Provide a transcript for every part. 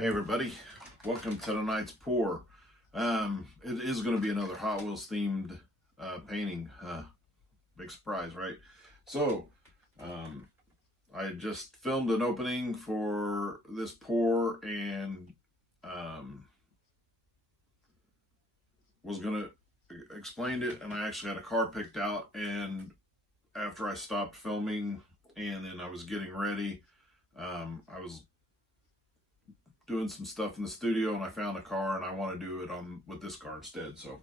Hey everybody, welcome to tonight's pour. It is going to be another Hot Wheels themed painting. Big surprise, right? So, I just filmed an opening for this pour and was going to explain it, and I actually had a car picked out, and after I stopped filming and then I was getting ready, I was doing some stuff in the studio and I found a car and I want to do it on with this car instead. So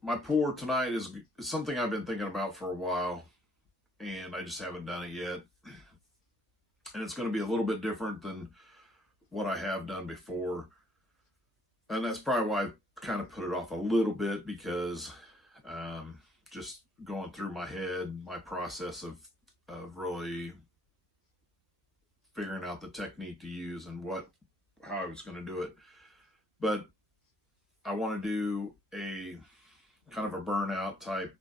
my pour tonight is something I've been thinking about for a while and I just haven't done it yet. And it's going to be a little bit different than what I have done before. And that's probably why I kind of put it off a little bit, because just going through my head, my process of really figuring out the technique to use and how I was going to do it. But I want to do a kind of a burnout type.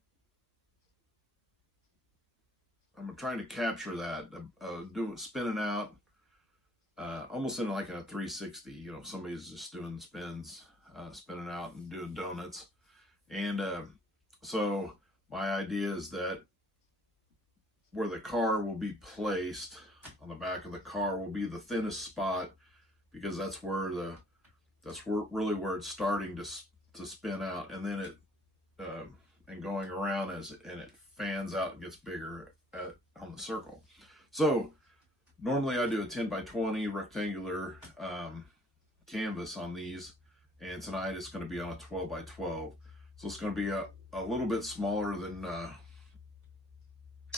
I'm trying to capture that, spinning out, almost in like in a 360. You know, somebody's just doing spins, spinning out and doing donuts. And so my idea is that where the car will be placed, on the back of the car, will be the thinnest spot, because that's really where it's starting to spin out, and then it and going around and it fans out and gets bigger on the circle. So normally I do a 10 by 20 rectangular canvas on these, and tonight it's going to be on a 12 by 12. So it's going to be a little bit smaller than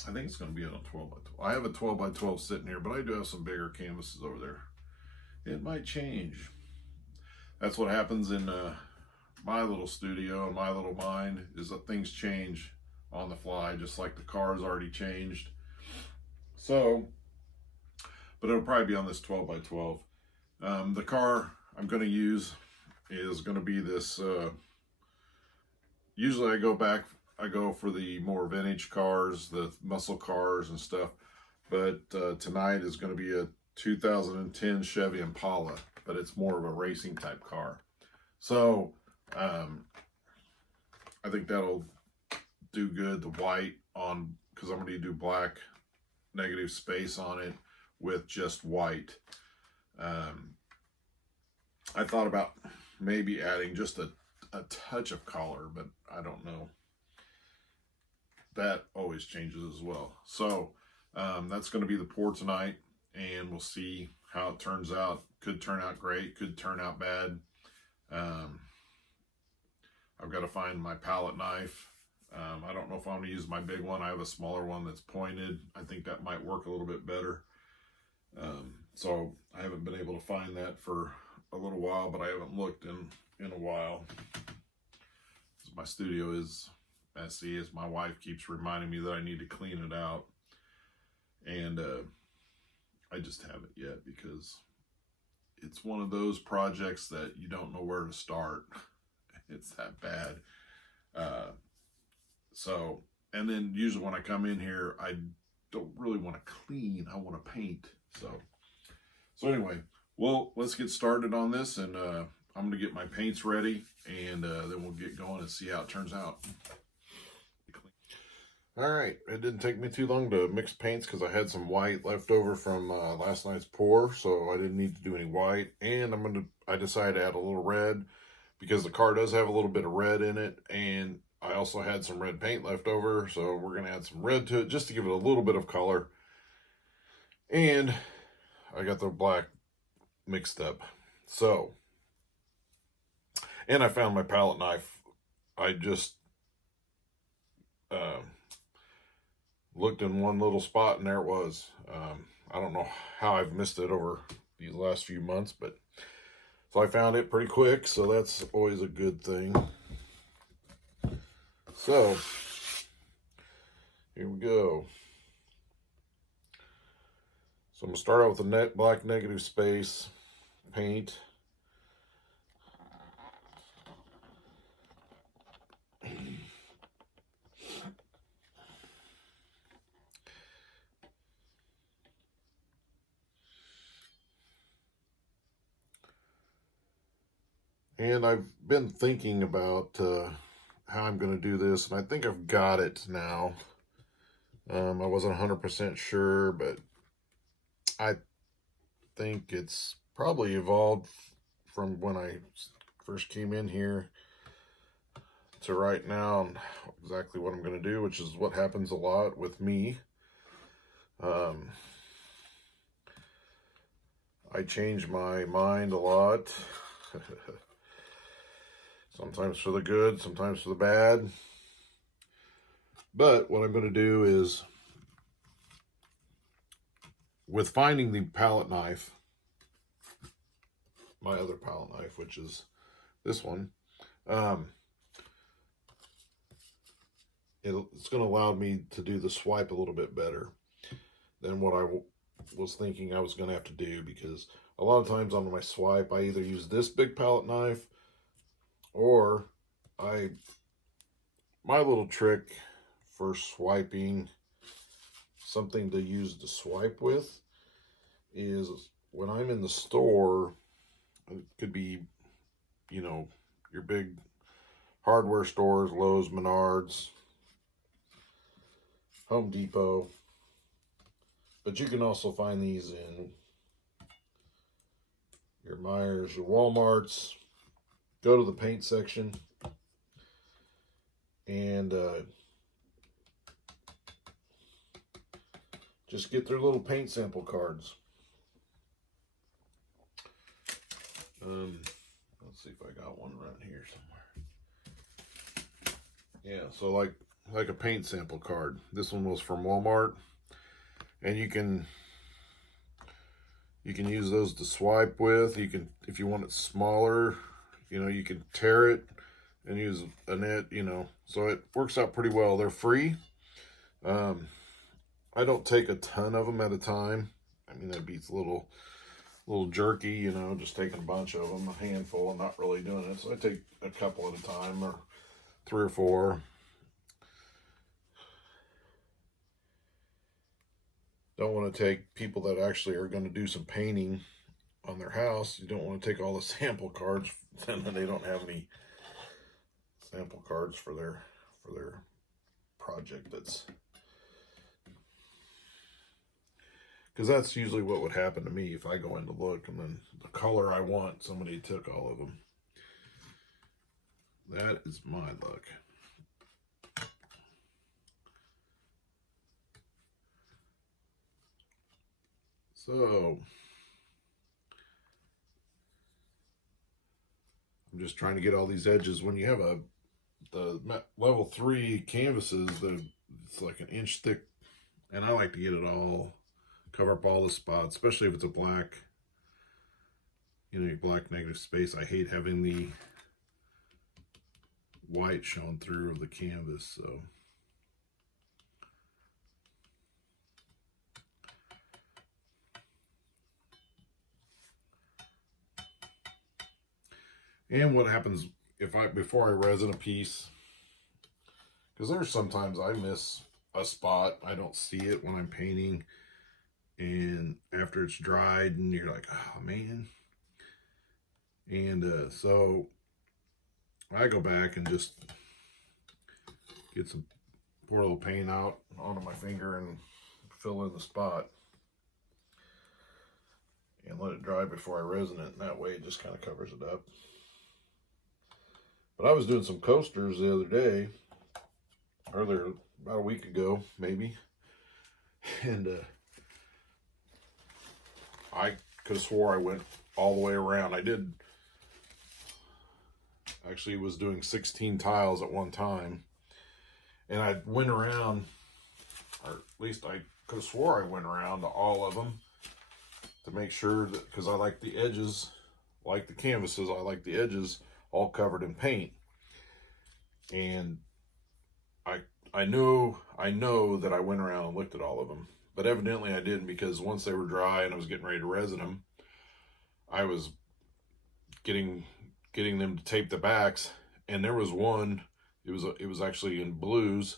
I think it's going to be on a 12 by 12. I have a 12 by 12 sitting here, but I do have some bigger canvases over there. It might change. That's what happens in my little studio and my little mind, is that things change on the fly, just like the car's already changed. So, but it'll probably be on this 12 by 12. The car I'm going to use is going to be this, usually I go for the more vintage cars, the muscle cars and stuff, but tonight is going to be a 2010 Chevy Impala, but it's more of a racing type car. So I think that'll do good, the white on, because I'm going to do black negative space on it with just white. I thought about maybe adding just a touch of color, but I don't know. That always changes as well. So that's going to be the pour tonight, and we'll see how it turns out. Could turn out great, could turn out bad. I've got to find my palette knife. I don't know if I'm going to use my big one. I have a smaller one that's pointed. I think that might work a little bit better. So I haven't been able to find that for a little while, but I haven't looked in a while. My studio is messy, as my wife keeps reminding me that I need to clean it out, and I just haven't yet, because it's one of those projects that you don't know where to start. It's that bad. So, and then usually when I come in here, I don't really want to clean, I want to paint. So anyway, well, let's get started on this, and I'm going to get my paints ready, and then we'll get going and see how it turns out. All right, it didn't take me too long to mix paints, because I had some white left over from last night's pour, so I didn't need to do any white. And I decided to add a little red, because the car does have a little bit of red in it, and I also had some red paint left over, so we're going to add some red to it just to give it a little bit of color. And I got the black mixed up. So, and I found my palette knife. I just looked in one little spot, and there it was. I don't know how I've missed it over these last few months, but so I found it pretty quick, so that's always a good thing. So here we go. So I'm going to start out with the black negative space paint. And I've been thinking about how I'm going to do this, and I think I've got it now. I wasn't 100% sure, but I think it's probably evolved from when I first came in here to right now, and exactly what I'm going to do, which is what happens a lot with me. I change my mind a lot. Sometimes for the good, sometimes for the bad. But what I'm going to do is, with finding the palette knife, my other palette knife, which is this one, it's going to allow me to do the swipe a little bit better than what I was thinking I was going to have to do, because a lot of times on my swipe I either use this big palette knife, or my little trick for swiping, something to use to swipe with, is when I'm in the store, it could be, you know, your big hardware stores, Lowe's, Menards, Home Depot, but you can also find these in your Myers, your Walmarts. Go to the paint section and just get their little paint sample cards. Let's see if I got one around here somewhere. Yeah, so like a paint sample card. This one was from Walmart, and you can use those to swipe with. You can, if you want it smaller, you know, you can tear it and use a net, you know, so it works out pretty well. They're free. I don't take a ton of them at a time. I mean, that beats a little jerky, you know, just taking a bunch of them, a handful, and not really doing it. So I take a couple at a time, or 3 or 4. Don't want to take people that actually are going to do some painting on their house. You don't want to take all the sample cards, and then they don't have any sample cards for their project. That's because that's usually what would happen to me if I go in to look, and then the color I want, somebody took all of them. That is my luck. So I'm just trying to get all these edges. When you have the level 3 canvases, it's like an inch thick, and I like to get it all, cover up all the spots, especially if it's a black, you know, black negative space. I hate having the white shown through of the canvas, so. And what happens before I resin a piece, because there's sometimes I miss a spot, I don't see it when I'm painting, and after it's dried, and you're like, oh man. And so I go back and just get some, pour a little paint out onto my finger and fill in the spot, and let it dry before I resin it, and that way it just kind of covers it up. But I was doing some coasters the other day, earlier, about a week ago, maybe, and I could have swore I went all the way around. I did, actually was doing 16 tiles at one time, and I went around, or at least I could have swore I went around to all of them to make sure that, because I like the edges, like the canvases, I like the edges all covered in paint. And I know that I went around and looked at all of them, but evidently I didn't, because once they were dry and I was getting ready to resin them, I was getting them to tape the backs, and there was one, it was actually in blues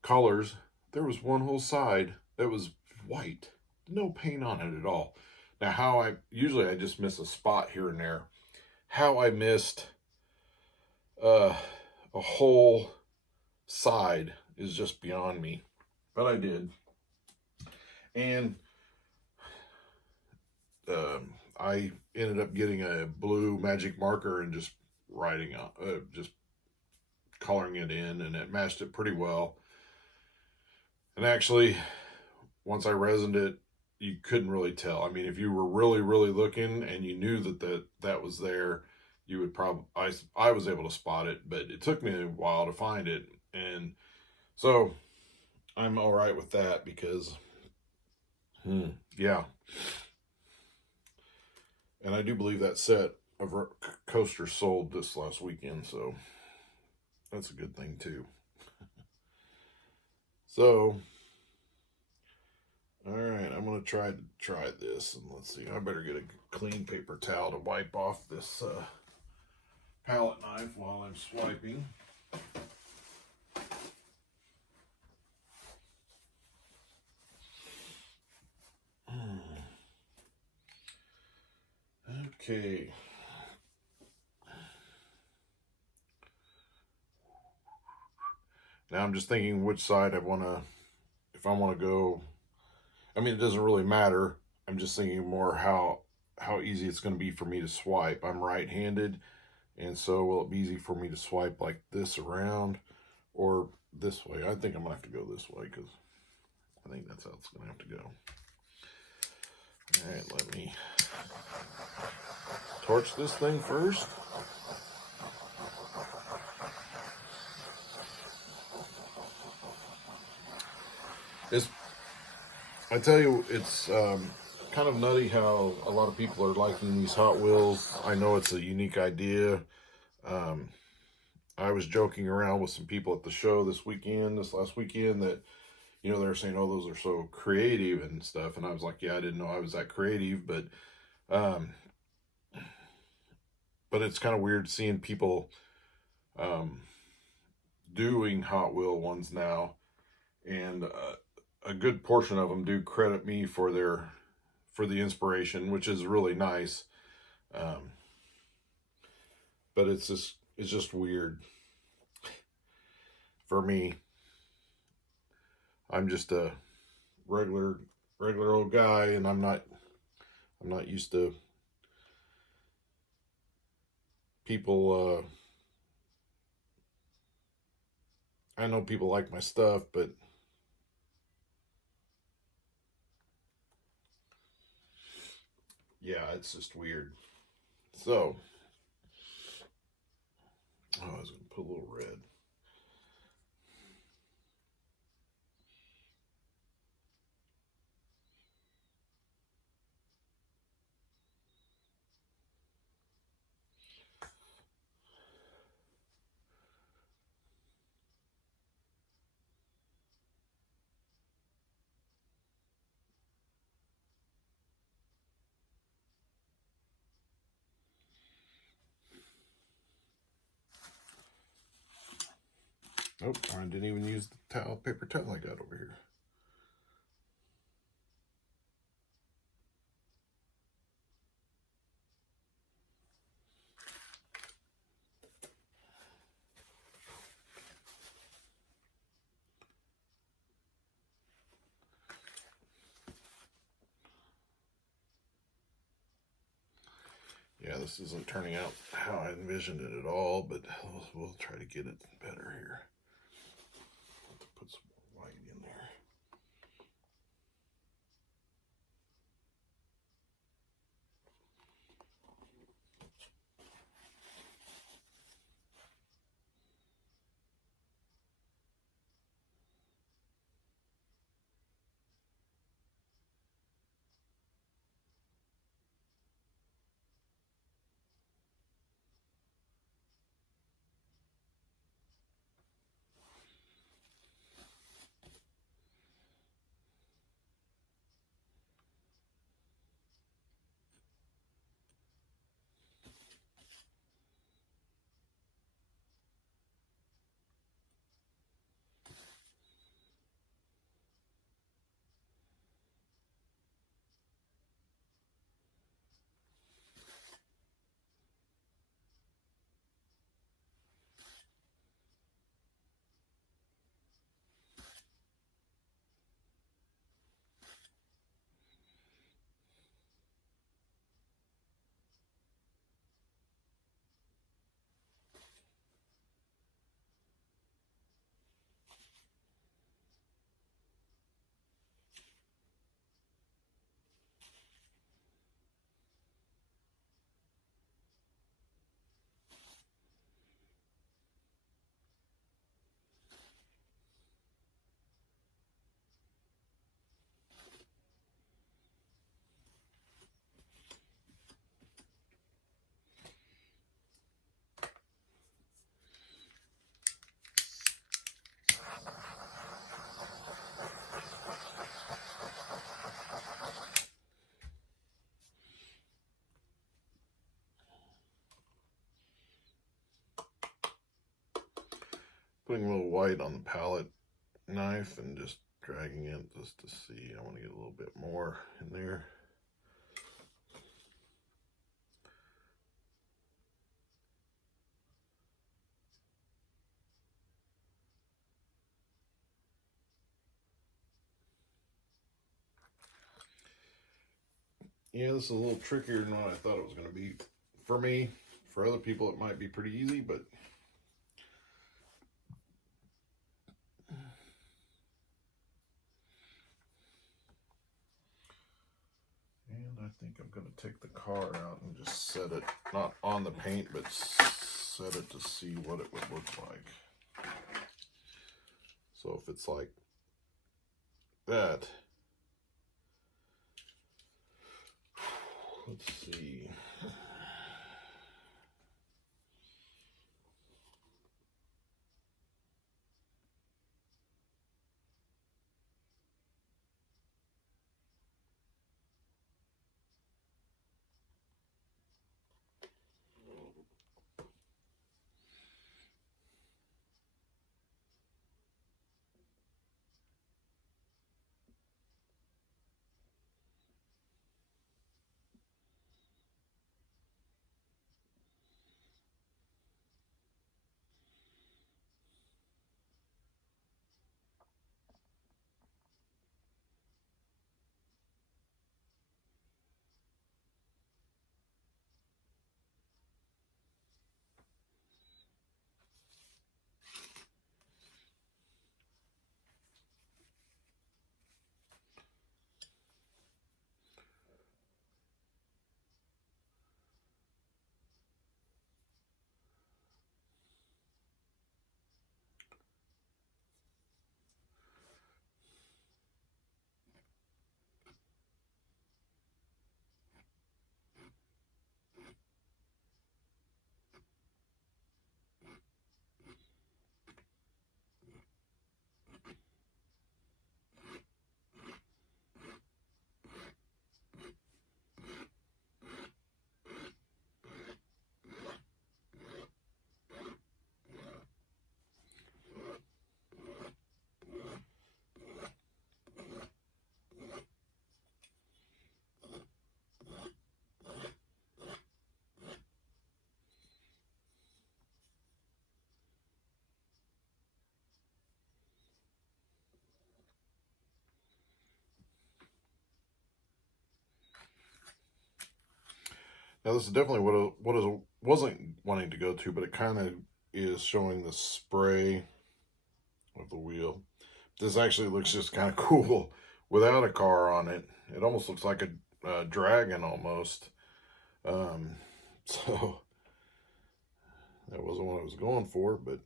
colors. There was one whole side that was white, no paint on it at all. Now, how usually I just miss a spot here and there. how I missed uh, a whole side is just beyond me. But I did. And I ended up getting a blue magic marker and just writing on, just coloring it in, and it matched it pretty well. And actually, once I resined it, you couldn't really tell. I mean, if you were really, really looking and you knew that was there, you would probably, I was able to spot it, but it took me a while to find it. And so I'm all right with that because, yeah. And I do believe that set of coasters sold this last weekend, so that's a good thing too. So, all right, I'm gonna try this, and let's see. I better get a clean paper towel to wipe off this palette knife while I'm swiping. Okay. Now I'm just thinking which side I want to, if I want to go. I mean, it doesn't really matter. I'm just thinking more how easy it's going to be for me to swipe. I'm right-handed, and so will it be easy for me to swipe like this around or this way? I think I'm going to have to go this way because I think that's how it's going to have to go. All right, let me torch this thing first. I tell you, it's kind of nutty how a lot of people are liking these Hot Wheels. I know it's a unique idea. Um, I was joking around with some people at the show this last weekend, that, you know, they're saying, "Oh, those are so creative and stuff," and I was like, "Yeah, I didn't know I was that creative," um, but it's kind of weird seeing people um, doing Hot Wheel ones now, and a good portion of them do credit me for the inspiration, which is really nice. Um, but it's just weird for me. I'm just a regular old guy, and I'm not used to people. I know people like my stuff, but yeah, it's just weird. So, I was gonna put a little red. Nope, I didn't even use the paper towel I got over here. Yeah, this isn't turning out how I envisioned it at all, but we'll try to get it better here. Have to put some white in there. putting a little white on the palette knife and just dragging it just to see. I want to get a little bit more in there. Yeah, this is a little trickier than what I thought it was going to be. For me, for other people it might be pretty easy, but and I think I'm going to take the car out and just set it, not on the paint, but set it to see what it would look like. So if it's like that, let's see. Now this is definitely what I wasn't wanting to go to, but it kind of is showing the spray of the wheel. This actually looks just kind of cool without a car on it. It almost looks like a dragon almost. So that wasn't what I was going for, but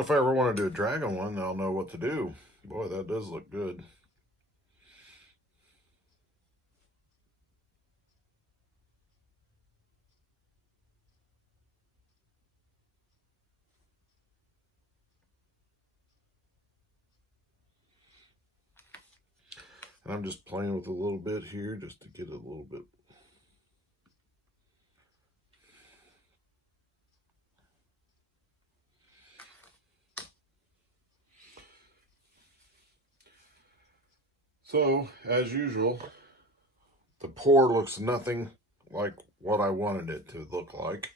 if I ever want to do a dragon one, I'll know what to do. Boy, that does look good. And I'm just playing with a little bit here just to get a little bit. So, as usual, the pour looks nothing like what I wanted it to look like.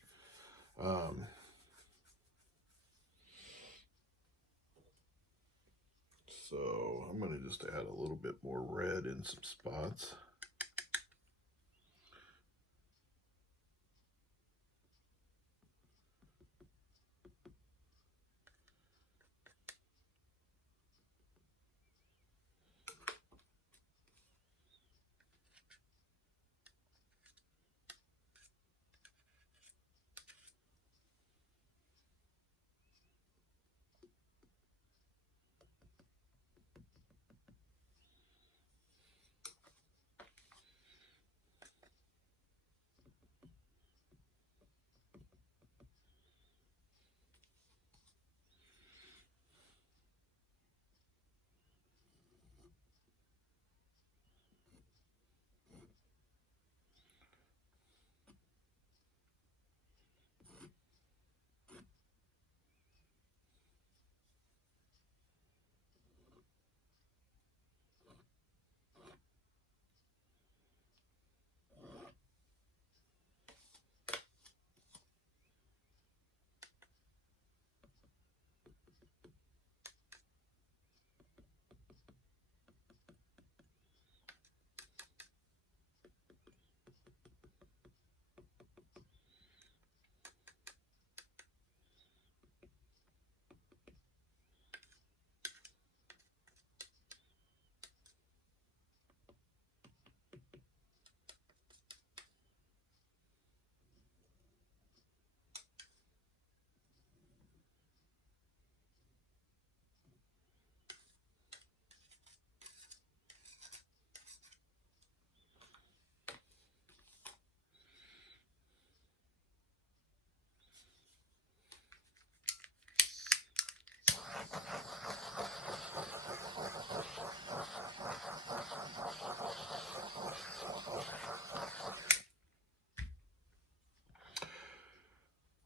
So I'm going to just add a little bit more red in some spots.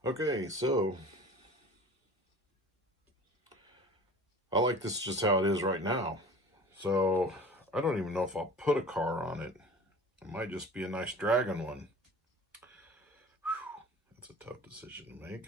Okay, so I like this just how it is right now. So I don't even know if I'll put a car on it. It might just be a nice dragon one. Whew, that's a tough decision to make.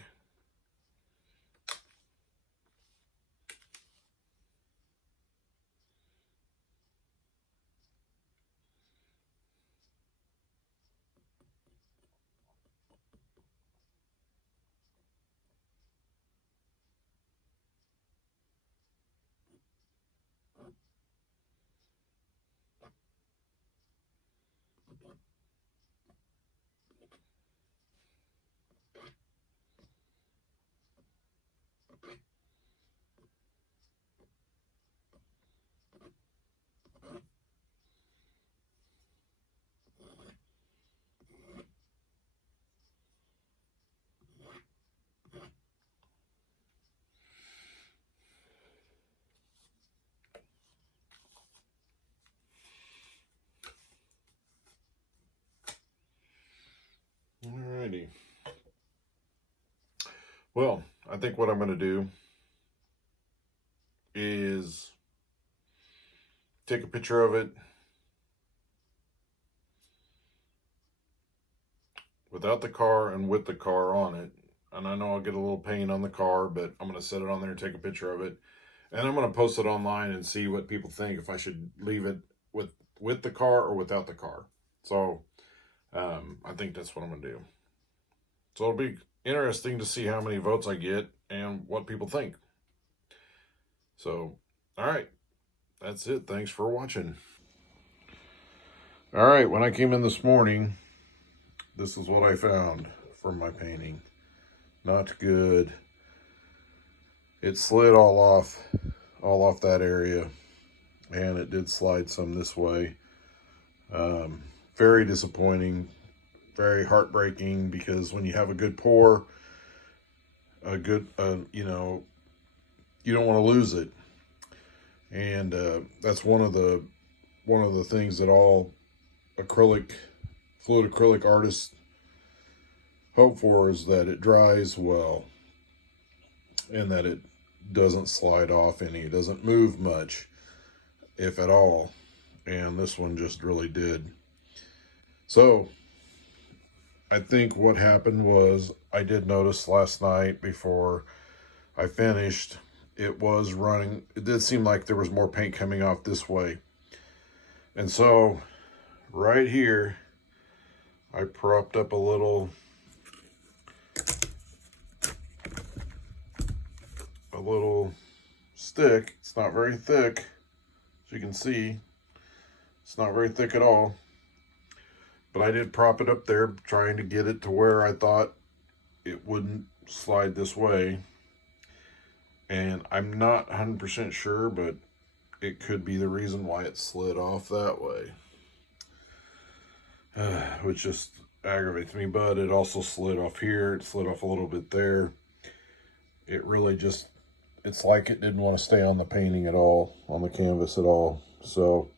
Alrighty. Well, I think what I'm going to do is take a picture of it without the car and with the car on it. And I know I'll get a little paint on the car, but I'm going to set it on there and take a picture of it. And I'm going to post it online and see what people think, if I should leave it with the car or without the car. So I think that's what I'm going to do. So it'll be interesting to see how many votes I get and what people think. So, all right. That's it. Thanks for watching. All right. When I came in this morning, this is what I found from my painting. Not good. It slid all off that area, and it did slide some this way. Very disappointing, very heartbreaking, because when you have a good pour, a good, you don't want to lose it. And that's one of the things that all fluid acrylic artists hope for, is that it dries well and that it doesn't slide off any. It doesn't move much, if at all. And this one just really did. So I think what happened was, I did notice last night before I finished, it was running. It did seem like there was more paint coming off this way. And so right here, I propped up a little stick. It's not very thick, as you can see. It's not very thick at all. But I did prop it up there, trying to get it to where I thought it wouldn't slide this way. And I'm not 100% sure, but it could be the reason why it slid off that way. Which just aggravates me. But it also slid off here. It slid off a little bit there. It really just, it's like it didn't want to stay on the painting at all, on the canvas at all. So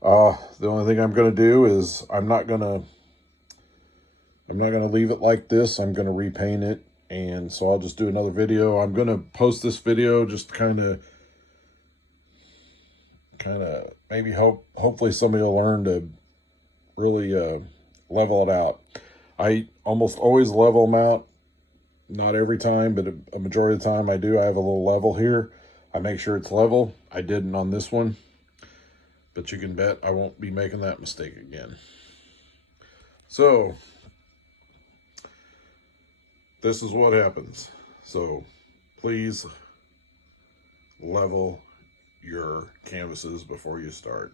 the only thing I'm going to do is, I'm not going to leave it like this. I'm going to repaint it. And so I'll just do another video. I'm going to post this video just kind of maybe hopefully somebody will learn to really level it out. I almost always level them out. Not every time, but a majority of the time I do. I have a little level here. I make sure it's level. I didn't on this one. But you can bet I won't be making that mistake again. So this is what happens. So please level your canvases before you start.